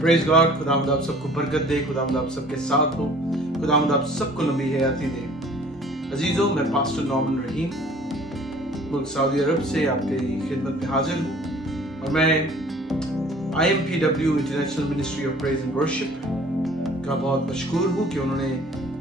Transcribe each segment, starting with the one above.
Praise God. खुदावंद आप सबको बरकत दे, खुदावंद आप सबके साथ हो, खुदावंद आप सबको लंबी हयाती दे। अजीजों, मैं पास्टर नॉर्मन रहीम मुल्क सऊदी अरब से आपके खिदमत में हाजिर हूँ और मैं IMPW international ministry of praise and worship का बहुत मशकूर हूँ कि उन्होंने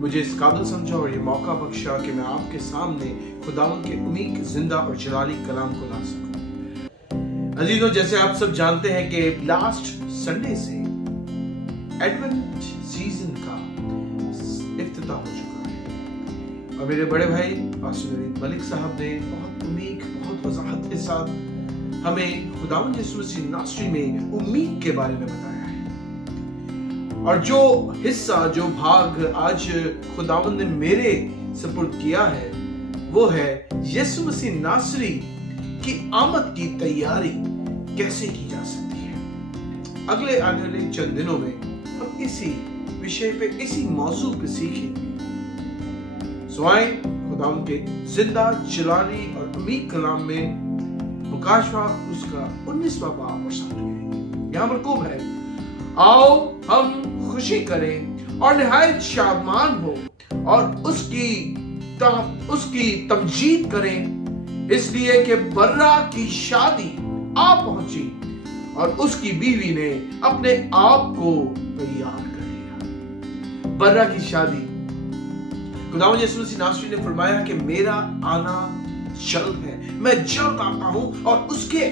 मुझे इस काबिल समझा और ये मौका बख्शा कि मैं आपके सामने खुदावंद के उम्मीद जिंदा और जलाली कलाम को ला सकूं। अजीजों, जैसे आप सब जानते हैं कि लास्ट संडे से एडवेंट सीजन का इफ्तिताह हो चुका है और मेरे बड़े भाई पास्टर नवीद मलिक साहब ने बहुत उम्मीद, बहुत वजाहत के साथ हमें खुदावंद यीशु मसीह नासरी में उम्मीद के बारे में बताया है। और जो हिस्सा, जो भाग आज खुदावंद ने मेरे सुपुर्द किया है वो है यीशु मसीह नासरी की आमद की तैयारी कैसे की जा सकती है। अगले आने वाले चंद दिनों में हम इसी विषय पे, इसी मौजू पे सीखेंगे। सो आए खुदावंद के जिंदा, जलाली और उम्मीद कलाम में मुकाशवा उसका 19वां बाब और 7 यहाँ पर खूब है, आओ हम खुशी करें और निहायत शादमान हो और उसकी तमजीद करें, इसलिए कि बर्रा की शादी आ पहुंची और उसकी बीवी ने अपने आप को तैयार कर लिया। बर्रा की शादी, खुदावंद यीशु मसीह नासरी ने फरमाया कि मेरा आना जल्द है, मैं जल्द आता हूं और उसके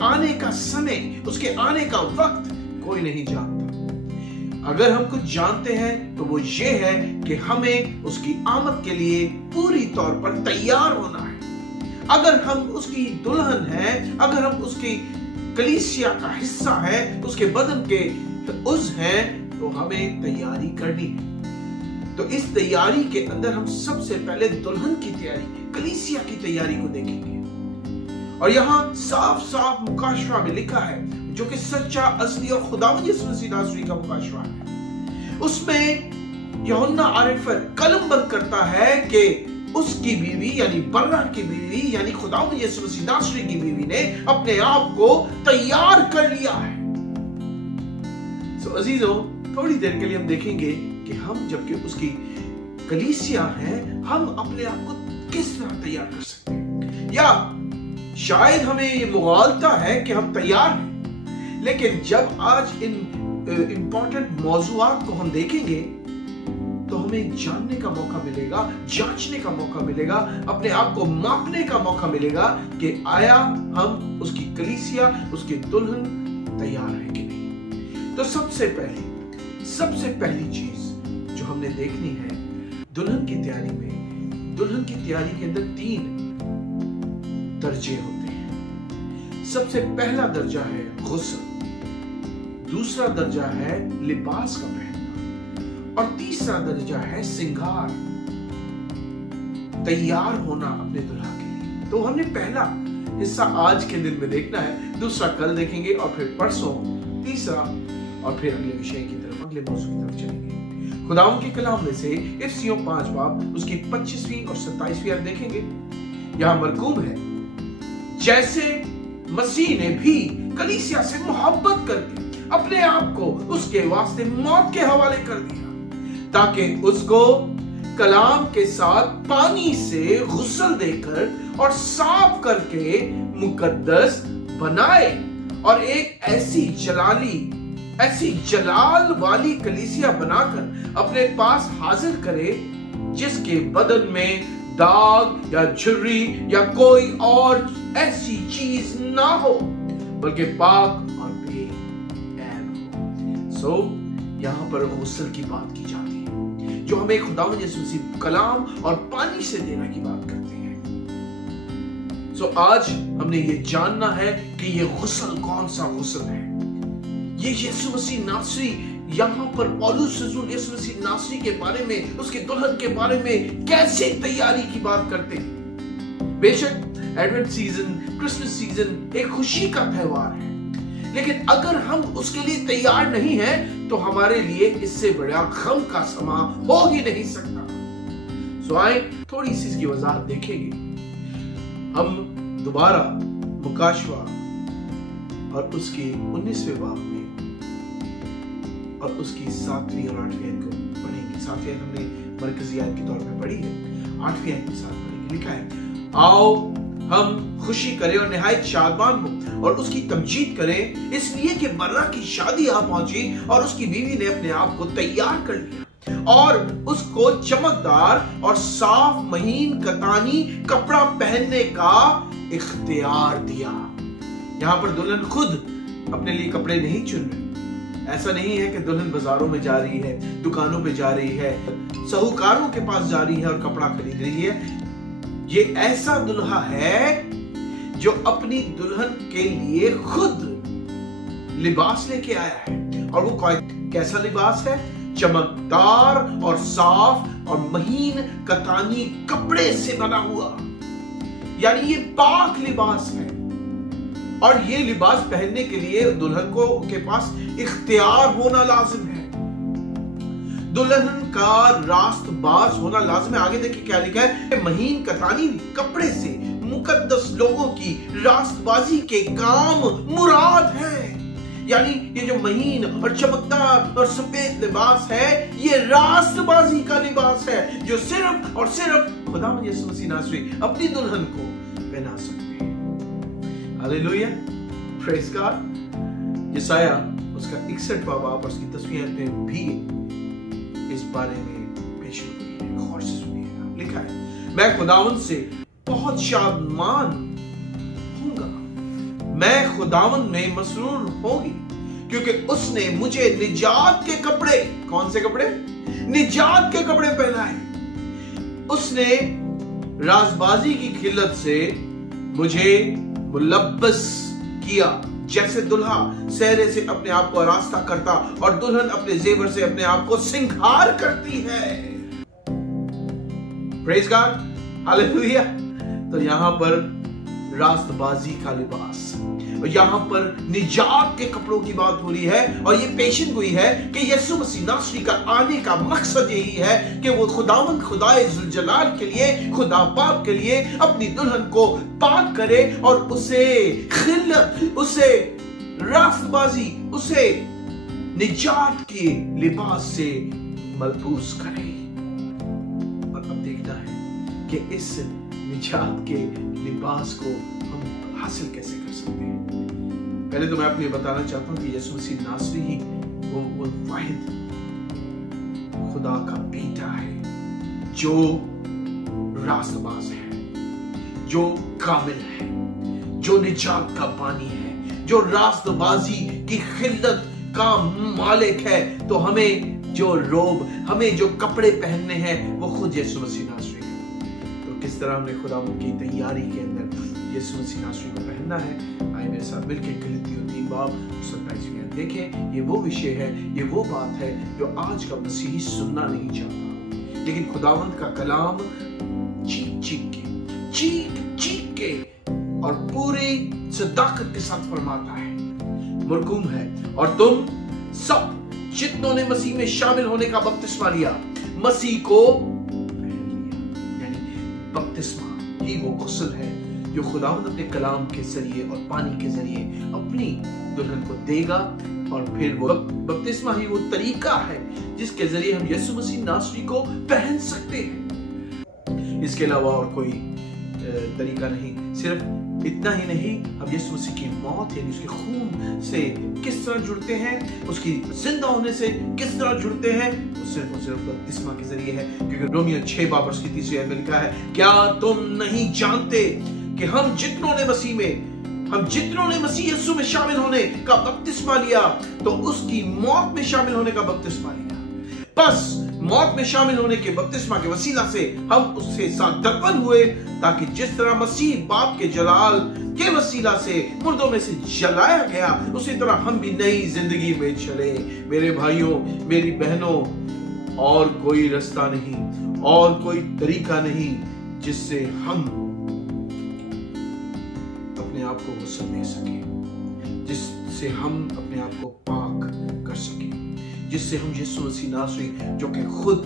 आने का समय, उसके आने का वक्त कोई नहीं जानता। अगर हम कुछ जानते हैं तो वो ये है कि हमें उसकी आमद के लिए पूरी तौर पर तैयार होना है। अगर हम उसकी दुल्हन हैं, अगर हम उसकी कलीसिया का हिस्सा हैं, उसके बदन के उज़्व हैं, तो हमें तैयारी करनी है। तो इस तैयारी के अंदर हम सबसे पहले दुल्हन की तैयारी, कलीसिया की तैयारी को देखेंगे। और यहाँ साफ साफ मुकाशवा में लिखा है, जो कि सच्चा, असली और खुदावंद यीशु मसीह नासरी का मुकाशवा है। उसमें यूहन्ना आरिफर कलमबंद करता है कि उसकी बीवी यानी बर्रा की बीवी यानी खुदावंद यीशु मसीह नासरी की बीवी ने अपने आप को तैयार कर लिया है। सो अजीजों, थोड़ी देर के लिए हम देखेंगे कि हम जबकि उसकी कलीसिया है, हम अपने आप को किस तरह तैयार कर सकते हैं। या शायद हमें ये मुगालता है कि हम तैयार हैं, लेकिन जब आज इन इंपॉर्टेंट मौजूआत को हम देखेंगे तो हमें जानने का मौका मिलेगा, जांचने का मौका मिलेगा, अपने आप को मापने का मौका मिलेगा कि आया हम उसकी कलीसिया, उसकी दुल्हन तैयार है कि नहीं। तो सबसे पहली चीज जो हमने देखनी है दुल्हन की तैयारी में, दुल्हन की तैयारी के अंदर 3 दर्जे होते हैं। सबसे पहला दर्जा है गुस्ल, दूसरा दर्जा है लिबास का पहनना और तीसरा दर्जा है सिंगार, तैयार होना अपने दुल्हा के लिए। तो हमने पहला हिस्सा आज के दिन में देखना है, दूसरा कल देखेंगे और फिर परसों तीसरा और फिर अगले विषय की तरफ, अगले मौजू की तरफ चलेंगे। खुदावंद के कलाम में से इफिसियों 5 बाब उसकी 25वीं और 27वीं आयत देखेंगे। यहां मरकूम है, जैसे मसीह ने भी कलीसिया से मोहब्बत करके अपने आप को उसके वास्ते मौत के हवाले कर दिया, ताकि उसको कलाम के साथ पानी से गुस्ल देकर और साफ करके मुकद्दस बनाए और एक ऐसी जलाल वाली कलीसिया बनाकर अपने पास हाजिर करे, जिसके बदन में दाग या झुर्री या कोई और ऐसी चीज ना हो, बल्कि पाक और बेऐब हो। सो यहाँ पर गुस्ल की बात की जाती है, जो हमें खुदावंद यीशु मसीह कलाम और पानी से देने की बात करते हैं। सो आज हमने ये जानना है कि ये गुस्ल कौन सा गुस्ल है। ये यीशु मसीह नासरी, यहाँ पर पौलुस रसूल यीशु मसीह नासरी के बारे में, उसके दुल्हन के बारे में कैसे तैयारी की बात करते हैं। बेशक एडवेंट सीजन, क्रिसमस सीजन एक खुशी का त्योहार है, लेकिन अगर हम उसके लिए तैयार नहीं हैं तो हमारे लिए इससे बड़ा गम का समा हो ही नहीं सकता। सो आए थोड़ी सी इसकी वजाहत देखेंगे। हम दोबारा मुकाशवा और उसके 19वें बाब में और उसकी 7वीं और 8वीं आयत को पढ़ेंगे। 7वीं आयत हमने मरकजी आयत के तौर पे पढ़ी है, 8वीं आयत के साथ पढ़ेंगे। लिखा है, आओ हम खुशी करें और निहायत शादमान हो और उसकी तमजीद करें, इसलिए कि बर्रा की शादी आ पहुंची और उसकी बीवी ने अपने आप को तैयार कर लिया और उसको चमकदार और साफ महीन कतानी कपड़ा पहनने का इख्तियार दिया। यहां पर दुल्हन खुद अपने लिए कपड़े नहीं चुन रही। ऐसा नहीं है कि दुल्हन बाजारों में जा रही है, दुकानों पे जा रही है, साहूकारों के पास जा रही है और कपड़ा खरीद रही है। ये ऐसा दुल्हा है जो अपनी दुल्हन के लिए खुद लिबास लेके आया है। और वो कैसा लिबास है? चमकदार और साफ और महीन कतानी कपड़े से बना हुआ, यानी ये पाक लिबास है। और ये लिबास पहनने के लिए दुल्हन को के पास इख्तियार होना लाजिम है, दुल्हन का रास्तबाज होना लाजिम है। आगे देखिए क्या लिखा है, महीन कतानी कपड़े से मुकद्दस लोगों की रास्तबाजी के काम मुराद है। यानी ये जो महीन और चमकदार और सफेद लिबास है, ये रास्तबाजी का लिबास है जो सिर्फ और सिर्फ खुदा यीशु मसीह नासरी अपनी दुल्हन को पहना सकते हैं। Hallelujah, praise God. यशाया उसका 61वां बाब और उसकी 10वीं आयत में भी इस बारे में पेश हुई है। गौर से सुनिएगा। लिखा है, मैं खुदावंद से बहुत शादमान हूंगा, मैं खुदावंद में मसरूर होगी, क्योंकि उसने मुझे निजात के कपड़े, कौन से कपड़े? निजात के कपड़े पहनाए। उसने राजबाजी की खिल्लत से मुझे मुलब्बस किया, जैसे दुल्हा सेहरे से अपने आप को आरास्ता करता और दुल्हन अपने जेवर से अपने आप को सिंगार करती है। Praise God, hallelujah. तो यहां पर रास्तबाजी का लिबास और यहां पर निजात के कपड़ों की बात हो रही है। और ये पेशन गोई है कि यीशु मसीह नासरी का आने का मकसद यही है कि वो खुदावंद खुदाए जुल जलाल के लिए, खुदा पाक के लिए अपनी दुल्हन को पाक करे और उसे खिल्लत, उसे रास्तबाजी, उसे निजात के लिबास से मलबूस करे। और अब देखना है कि इस निजात के लिबास को हम हासिल कैसे कर सकते हैं। पहले तो मैं आपको ये बताना चाहता हूं कि यीशु मसीह नासरी ही वो वाहिद खुदा का बेटा है जो रास्तबाज है, जो कामिल है, जो निजात का पानी है, जो रास्तबाजी की खिल्लत का मालिक है। तो हमें जो रोब, हमें जो कपड़े पहनने हैं, वो खुद यीशु मसीह नासरी है। तो किस तरह हमने खुदा की तैयारी के अंदर यीशु मसीह नासरी को पहनना है, आइए मेरे साथ मिलकर गलातियों 3 बाब 27 आयत देखें। ये वो विषय है, ये वो बात है जो आज का मसीही सुनना नहीं चाहता, लेकिन खुदावंद का कलाम चीख के और पूरी सदाकत के साथ फरमाता है, मुरकुम है और तुम सब जितनों ने मसीह में शामिल होने का बपतिस्मा लिया, मसीह को पहन लिया। यानी बपतिस्मा ही वो गुस्ल है जो खुदावंद अपने कलाम के जरिए और पानी के जरिए अपनी दुल्हन को देगा। और फिर वो बपतिस्मा ही वो तरीका है जिसके जरिए हम यीशु मसीह नासरी को पहन सकते हैं। इसके अलावा और कोई तरीका नहीं। सिर्फ इतना ही नहीं, हम यीशु मसीह की मौत यानी उसके खून से किस तरह जुड़ते हैं, उसकी जिंदा होने से किस तरह जुड़ते हैं, वो सिर्फ और सिर्फ बपतिस्मा के जरिए है। क्योंकि रोमियो 6 बाब की 3 आयत में लिखा है, क्या तुम नहीं जानते कि हम जितनों ने मसीह यीशु में शामिल होने का बपतिस्मा लिया तो उसकी मौत में शामिल होने का बपतिस्मा लिया। बस मौत में शामिल होने के बपतिस्मा के वसीला से हम उसके साथ दफन हुए, ताकि जिस तरह मसीह बाप के जलाल के वसीला से मुर्दों में से जलाया गया, उसी तरह हम भी नई जिंदगी में चले। मेरे भाइयों, मेरी बहनों, और कोई रास्ता नहीं और कोई तरीका नहीं जिससे हम अपने आप को गुस्ल दे सके, जिससे हम अपने आप को पाक कर सके, जिससे हम यीशु मसीह नासरी जो कि खुद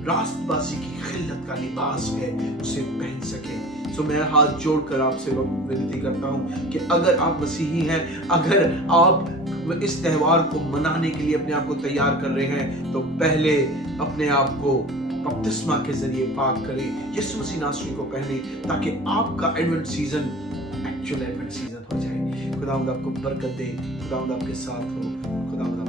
रास्तबाजी की खिल्लत का लिबास है उसे पहन सके। सो मैं हाथ जोड़कर आपसे विनती करता हूं कि अगर आप मसीही हैं, अगर आप इस त्योहार को मनाने के लिए अपने आप को तैयार कर रहे हैं, तो पहले अपने आप को बपतिस्मा के जरिए पाक करें, यीशु मसीह नासरी को पहने, ताकि आपका advent season actual advent season हो जाए। खुदावंद आपको बरकत दे, खुदावंद आपके साथ हो, खुदावंद